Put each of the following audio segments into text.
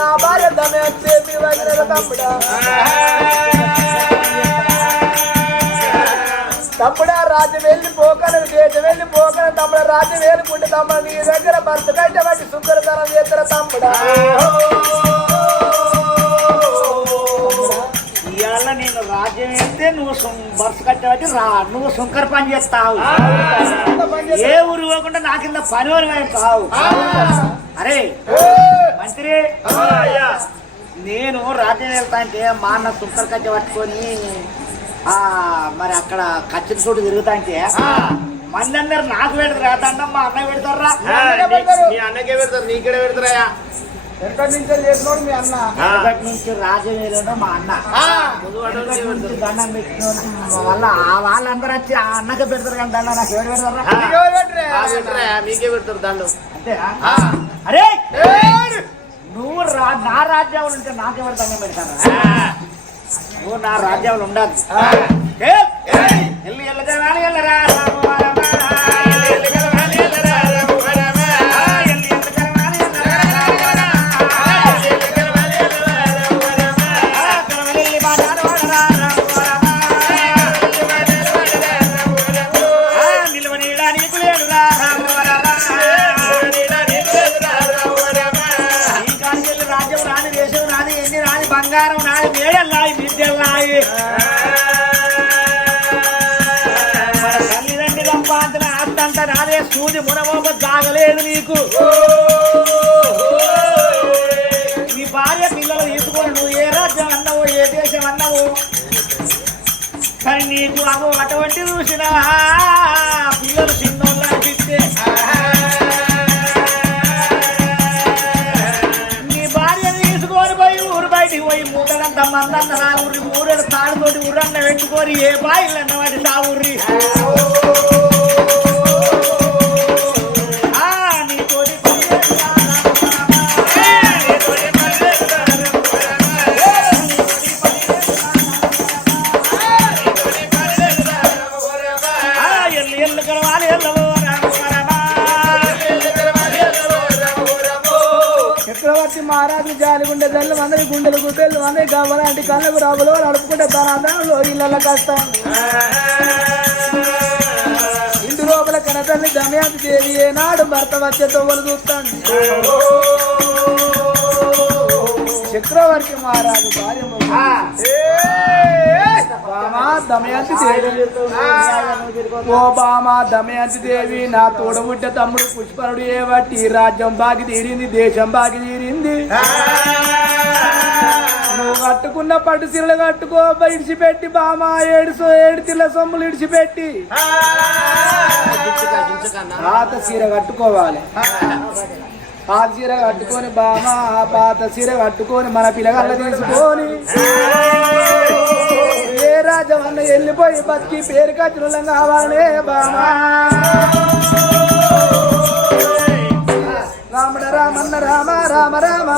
నా భార్య దమయంతి మీ వదిన తమ్ముడా. తమ్ముడా రాజ్యం వెళ్ళి పోకను దేశం వెళ్ళి పోకను తమ్ముడు రాజ్యం వేలుకుంటే తమ్ముడు నీ దగ్గర భర్త కంటే బట్టి శుక్రతనం చేస్తారు తమ్ముడా. ఇవాళ నేను రాజ్యం వేస్తే నువ్వు బస్సు కట్టబట్టి రా నువ్వు సుంకర పని చేస్తావు. ఏ ఊరు పోకుండా నా కింద పని వాళ్ళు కావు అరే నేను రాజ్యం వెళ్తా అంటే మా అన్న సుంకర కట్ట పట్టుకొని ఆ మరి అక్కడ కచ్చిన చోటు తిరుగుతా అంటే మంది అందరు నాకు పెడతారా. దండం మా అన్నయ్య పెడతారా. మీ అన్నకే పెడతారు. నీకెడ పెడతారా ఎక్కడి నుంచో చేసినోడు మీ అన్న. వెనకటి నుంచి వేయడం మా అన్న. నుంచి దండం పెట్టిన వల్ల ఆ వాళ్ళందరూ వచ్చి ఆ అన్నకే పెడతారు కానీ దండం నాకు ఎవరు పెడతారా మీకే పెడతారు దండం. అంతేనా? అరే! నువ్వు రా నా రాజ్యంలో ఉంటే నాకెవరు దండం పెడతారా? నువ్వు నా రాజ్యంలో ఉండదు కానీ నీకు అవు అటువంటి చూసిన పిల్లలు చిన్నోళ్ళు అనిపిస్తే నీ భార్య తీసుకొని పోయి ఊరు బయటికి పోయి మూటలంత మందన్న నా ఊరి మూడేడు తాడుతోటి ఊరన్న పెట్టుకొని ఏ బాయిలన్న వాటి నా ఊరి. మహారాజు జాలిగుండె తెల్లు అందరి గుండెలు గుడ్డెలు అందరి గవ్వలాంటి కళ్ళకు రాబులో నడుపుకుంటే తన అందరంలో ఇళ్ళ కష్టం. ఇంటి లోపల కనతల్లి దమయంతి దేవి ఏనాడు భర్త వచ్చే తొవ్వలు చూస్తాను. చక్రవర్తి మహారాజు భార్య. బామా దమయంతి దేవి. ఓ బామా దమయంతి దేవి నా తోడబుడ్డ తమ్ముడు పుష్పరుడు ఏ రాజ్యం బాగి తీరింది దేశం బాగి తీరింది. నువ్వు కట్టుకున్న పట్టు చీరలు కట్టుకో ఇడిచిపెట్టి బామా ఏడుసు ఏడు తిల్ల సొమ్ములు ఇడిచిపెట్టి. పాత సీర కట్టుకోవాలి. పాత చీర కట్టుకొని బామా ఆ పాత సీర కట్టుకొని మన పిల్లగాళ్ళ తీసుకొని. ఏ రాజవన్న వెళ్ళిపోయి బతికి పేరు కచ్చులం కావాలనే బామా. రాముడ రామన్న రామ రామ రామ.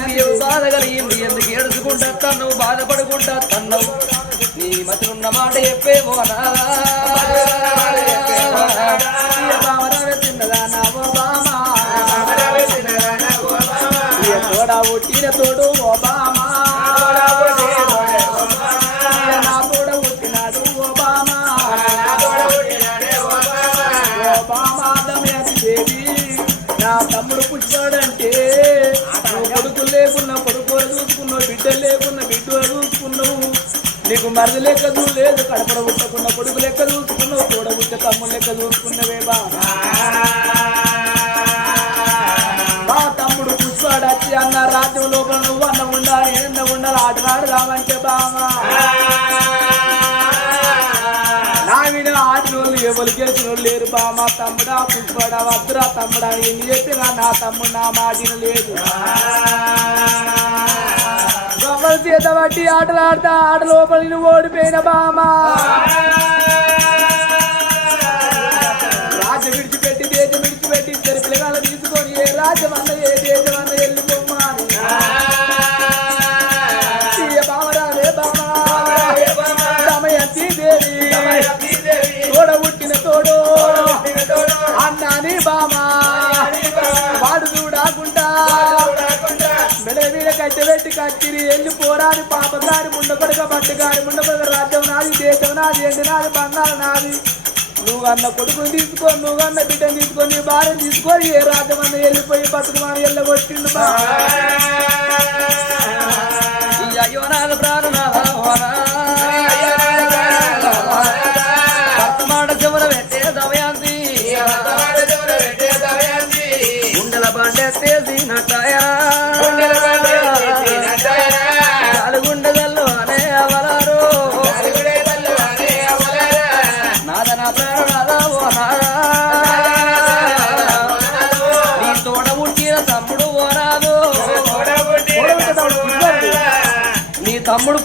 నీకు బాధ ఎందుకు ఏడుచుకుంటా? తన్నావు బాధపడుకుంటా నీ మధ్యనున్న మాట నా. తోడా తోడు ఒబామా మరది లెక్క చూడలేదు కడపడ పుట్టకున్న కొడుకు లెక్క చూసుకున్నావు తోడ తమ్ముడు లెక్క చూసుకున్నవే బా. మా తమ్ముడు పుష్పాడు వచ్చి అన్న రాజ్యం లోపల నువ్వు అన్న ఉండాలి ఎన్న ఉండాలి ఆటలాడు రామంటే బామా నా మీద ఎవరు గెలిచిన లేరు బా మా తమ్ముడా పుష్పాడా వద్దురా తమ్ముడా ఎన్ని చెప్పినా నా తమ్ముడు నా మాటిన లేదు. చేత బట్టి ఆటలు ఆడతా ఆట లోపలి నువ్వు ఓడిపోయిన బామా కట్టె పెట్టి కట్టిరి వెళ్ళి పోరాని పాపగారి ముండకొడక బట్టగారి ముండకొడక రాజ్యం నాది దేశం నాది ఎండి నాది బంగారు నాది. నువ్వు అన్న కొడుకుని తీసుకొని నువ్వు అన్న బిడ్డను తీసుకొని భార్యను తీసుకొని ఏ రాజ్యం అన్న వెళ్ళిపోయి బతుకుమాని వెళ్ళగొట్టిండు అయ్యో నాన్న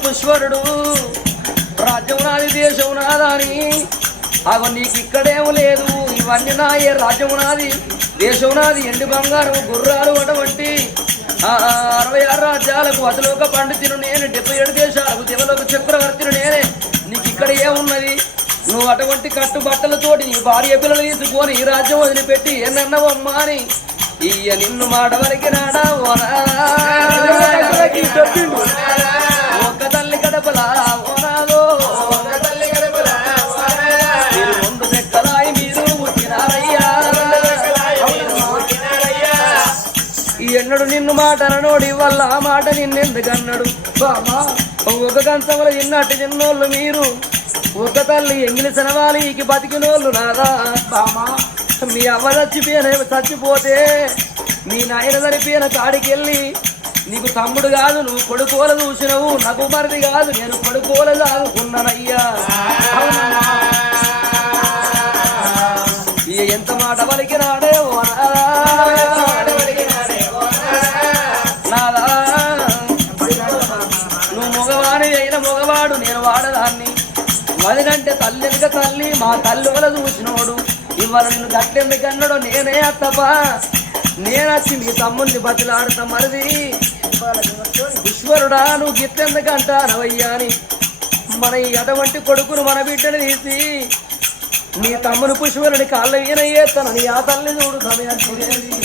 తమ్ముడు రాజ్యం నాది దేశం నాదని అవి నీకు ఇక్కడేం లేదు. ఇవన్నీ నాయే రాజ్యం నాది దేశం నాది. ఎండు బంగారం గుర్రాలు అటువంటి. అరవై ఆరు రాజ్యాలకు అతలోక పండితులు నేను డెబ్బై ఏడు దేశాలకు దేవలోక చక్రవర్తిని నేనే. నీకు ఇక్కడ ఏమున్నది? నువ్వు అటువంటి కట్టుబట్టలతోటి నీ భార్య పిల్లలు తీసుకొని ఈ రాజ్యం వదిలిపెట్టి ఎన్నవమ్మా అని. ఇయ్య నిన్ను మాట వరకు రాడా ఎన్నడు నిన్ను మాట అననోడి వల్ల ఆ మాట నిన్నెందుకన్నాడు? బామా ఒక కంచముల ఇన్నట్టు నిన్నోళ్ళు మీరు. ఒక తల్లి ఎంగిలి సనవాలికి బతికినోళ్ళు నాదా? బామా మీ అవ్వ చచ్చిపోయిన చచ్చిపోతే మీ నాయన చనిపోయిన కాడికెళ్ళి నీకు తమ్ముడు కాదు నువ్వు కొడుకోల చూసినవు నాకు మరిది కాదు నేను కొడుకోల చదువుకున్నానయ్యా ఎంత మాట పలికినాడే ఓనా వదినంటే తల్లిక తల్లి మా తల్లి వల చూసినోడు. ఇవాళ నిన్ను గట్టెందుకన్నాడు నేనే అత్తపా నేనచ్చి మీ తమ్ముల్ని బతిలాడతా మరిది. ఈశ్వరుడా నువ్వు గిట్టెందుకంటానవయ్యా అని మన ఈ అటువంటి కొడుకును మన బిడ్డను తీసి నీ తమ్ముని పుష్పరుని కాళ్ళ ఈయన తనని ఆ తల్లి చూడు సమయాన్ని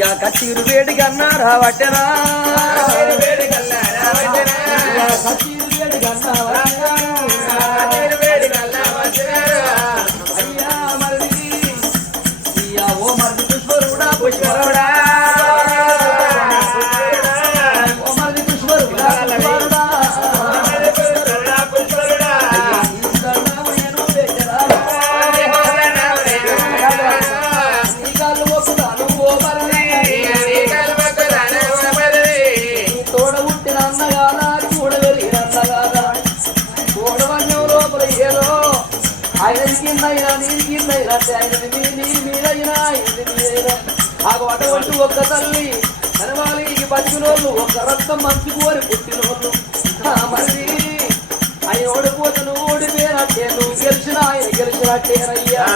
ఆ కచ్చీరు వేడికి అన్నారా వట్టెనా కచ్చీరు వేడికి ఆయన కిందైనా నీ కిందైనా అంటే ఆయనది మీ నీ మీదైనా అటువంటి ఒక్క తల్లి కనవాలి ఈ బతికినోళ్ళు ఒక్క రక్తం మంచుకోని పుట్టినోళ్ళు ఆ. మరి ఆయన ఓడిపోతే ఓడిపోయినట్టే నువ్వు గెలిచిన ఆయన గెలిచినట్టేనయ్యా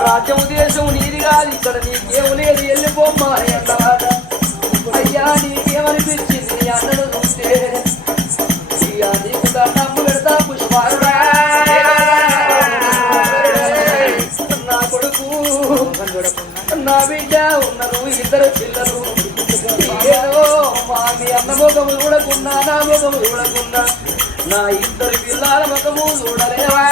రాజ్యము దేశం నీది కాదు ఇక్కడ నీకేం లేదు వెళ్ళిపోమ్మా అయ్యా నీకేమనిపించింది? అన్న ముఖము చూడకుండా నా ముఖము చూడకుండా నా ఇద్దరు పిల్లల ముఖము చూడలేవా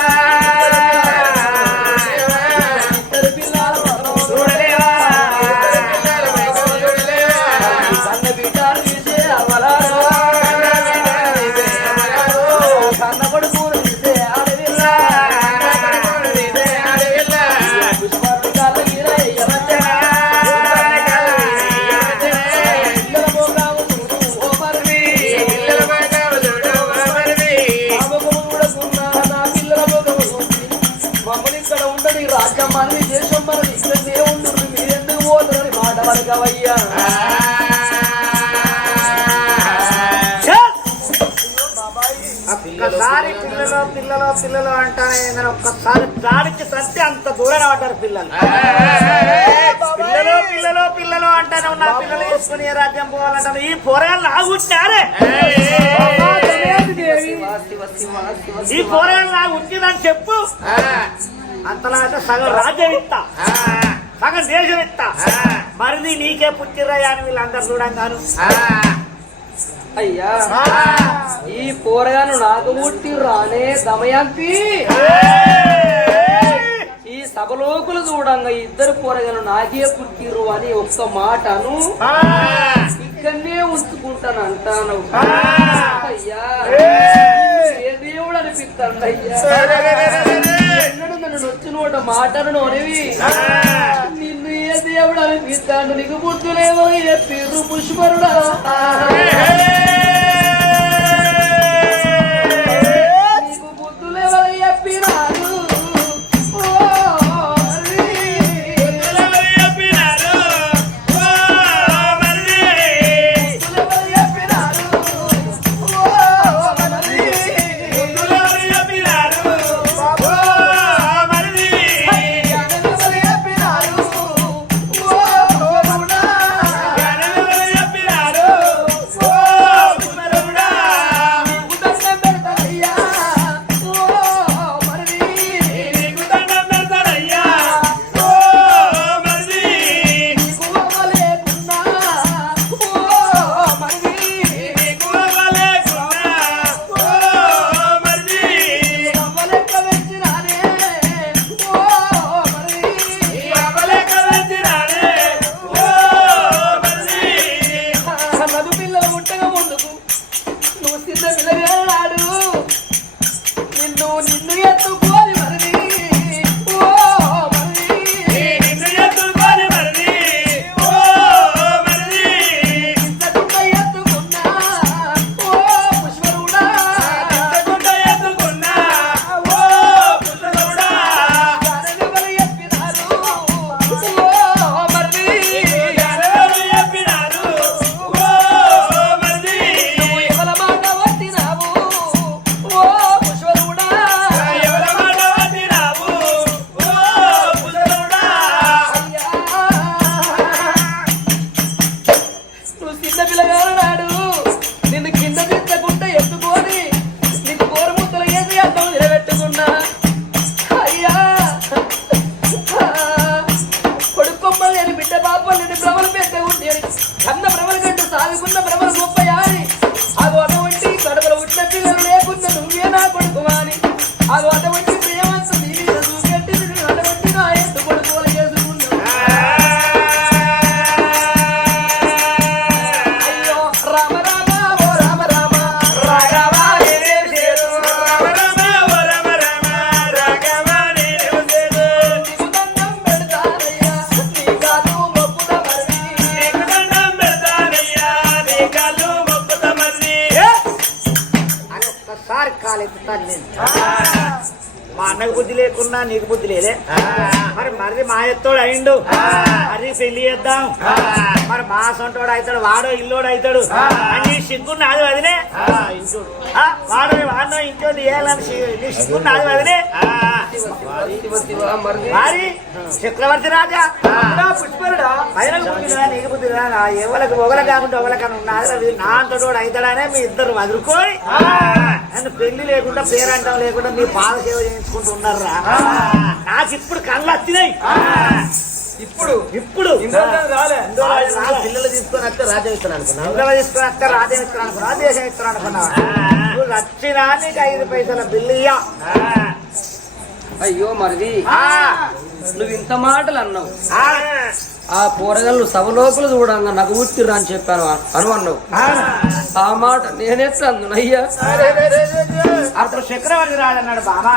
ఇక్కడ ఉండని రాజ్యం మనది దేశం మనది ఇక్కడే ఉండు మీరెందుకు పోతారని మాట వరకవయ్యా ఒక్కసారి పిల్లలు పిల్లలు పిల్లలు అంటానే నేను ఒక్కసారి దాడికి సత్తి అంత దూరం పడ్డారు పిల్లలు. పిల్లలు పిల్లలు పిల్లలు అంటానే నా పిల్లలు వేసుకుని ఏ రాజ్యం పోవాలంటాను ఈ పోరాళ్ళు ఆగుంటారే ఈ నాకు ఉంటుందని చెప్పు. అంతలా అయితే సగం రాజ్యం ఇస్తా సగం దేశం ఇస్తా మరిది నీకే పుట్టిరయ్యా అని వీళ్ళందరూ చూడంగాను. అయ్యా ఈ పోరగాను నాకు పుట్టి రానే దమయంతి. ఈ సభలోకులు చూడంగా ఇద్దరు పోరగాను నాకే పుట్టిర్రు అని ఒక్క మాటను ఇక్కడనే ఉంచుకుంటాను అంటాను అయ్యా ఏ దేవుడు అనిపిస్తాడు అయ్యా నన్ను నొచ్చినోట మాటను నోనివి నిన్ను ఏ దేవుడు అనిపిస్తాడు? నీకు పుట్టులేమో ఏ పిర్రు పుష్పరుడా. అది అటువంటి లేకున్నా నీకు బుద్ధి లేదే? మరి మరిది మా ఎత్తోడు అయిండు మరి పెళ్ళి చేద్దాం. మరి మా సొంటోడు అవుతాడు వాడో ఇల్లోడు అవుతాడు. అని సిగ్గు నాది వదిలే వాడో వాడో ఇంకోటి వేయాలని నీ సిగ్గు నాది వదిలే మరి చక్రవర్తి రాజా. పుష్పరుడా. పైన నీకు బుద్ధిగా నా ఎవరికి ఒకల కాకుండా ఒకలకన్నా ఉన్నది నా అంతటోడు అవుతాడనే మీ ఇద్దరు వదులుకోయి నన్ను పెళ్ళి లేకుండా పేరంటం లేకుండా మీ పాద సేవ చేయించుకుంటూ ఉన్నారా నాకు ఇప్పుడు కళ్ళు వచ్చినాయి. ఇప్పుడు ఇప్పుడు రాలే. పిల్లలు తీసుకొని వస్తే రాజ్యం ఇస్తాను పిల్లలు తీసుకుని వస్తే రాజ్యం ఇస్తాను అనుకున్నా దేశం ఇస్తాను అనుకున్నా నువ్వు వచ్చినా నీకు ఐదు పైసల బిల్లు ఇయ్య. అయ్యో మరిది. ఆ, నువ్వు ఇంత మాటలు అన్నావు. ఆ, కూరగాయలు సభలోకులు చూడంగా నాకు ఉట్టిర్రా అని చెప్పాను అను అన్నావు. ఆ. మాట నేనెట్లా అందునయ్యా అప్పుడు చక్రవర్తి రాడన్నాడు బాబా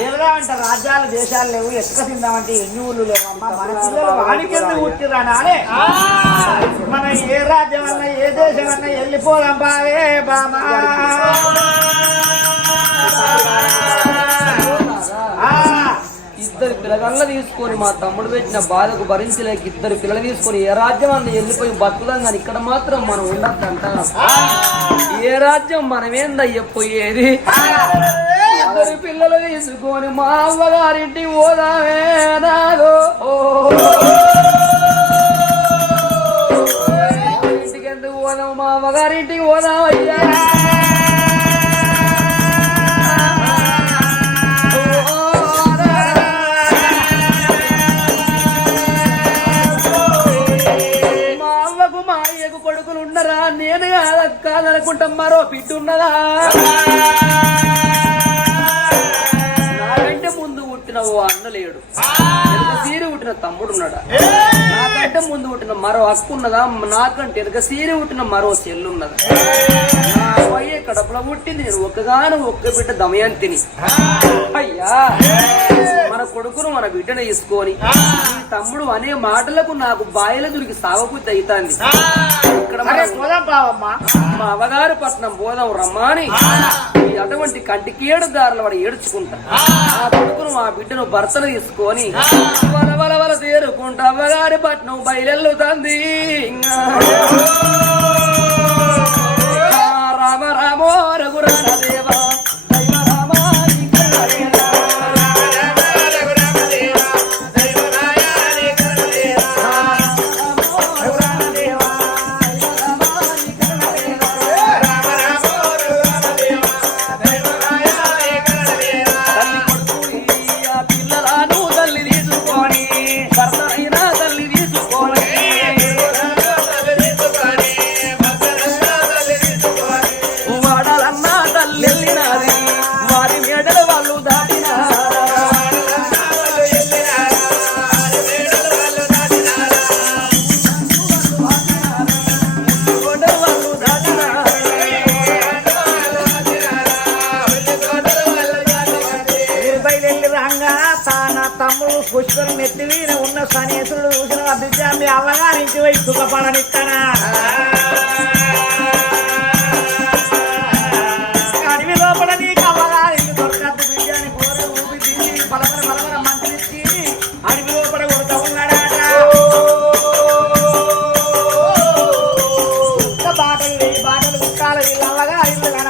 ఏలుగా అంటే రాజ్యాలు దేశాలు లేవు ఎత్తుక తిందామంటే ఎన్ని ఊళ్ళు లేవమ్మా మన పిల్లలు మన ఏ రాజ్యం అన్నా ఏ దేశం అన్నా వెళ్ళిపోదాం బావే బామా. ఇద్దరు పిల్లగల్ల తీసుకొని మా తమ్ముడు పెట్టిన బాధకు భరించలేక ఇద్దరు పిల్లలు తీసుకొని ఏ రాజ్యం అన్న వెళ్ళిపోయి బతుకుదాం కానీ ఇక్కడ మాత్రం మనం ఉండద్దంట. ఏ రాజ్యం మనమేందయ్య పోయేది ఇద్దరు పిల్లలు తీసుకొని మా అవ్వగారింటికి పోదామే నాదో. ఇంటికి ఎందుకు పోదాం? మా అవ్వగారింటికి పోదామయ్యా. కాదక్క మరో బిడ్డ ఉన్నదా? పుట్టిన ఓ అన్న లేడు. సీరి పుట్టిన తమ్ముడు ఉన్నాడా? నాకంటే ముందు పుట్టిన మరో అక్క ఉన్నదా? నాకంటే వెనక సీరి పుట్టిన మరో చెల్లు ఉన్నదా? నా అయ్యే కడపలో పుట్టింది నేను ఒక్కగాను ఒక్క బిడ్డ దమయంతిని. అయ్యా! మన కొడుకును మన బిడ్డను తీసుకొని ఈ తమ్ముడు అనే మాటలకు నాకు బాయిల దొరికి సాగబుద్ధి అవుతాంది ఇక్కడ మా అవగారు పట్నం పోదాం రమ్మాని ఈ అటువంటి కంటికేడు దారులు వాడు ఏడ్చుకుంటా. ఆ! కొడుకును మా బిడ్డను భర్తను తీసుకొని వల వల వల తేరుకుంటా అవ్వగారి పట్నం బయలెల్లుతుంది.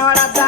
ahora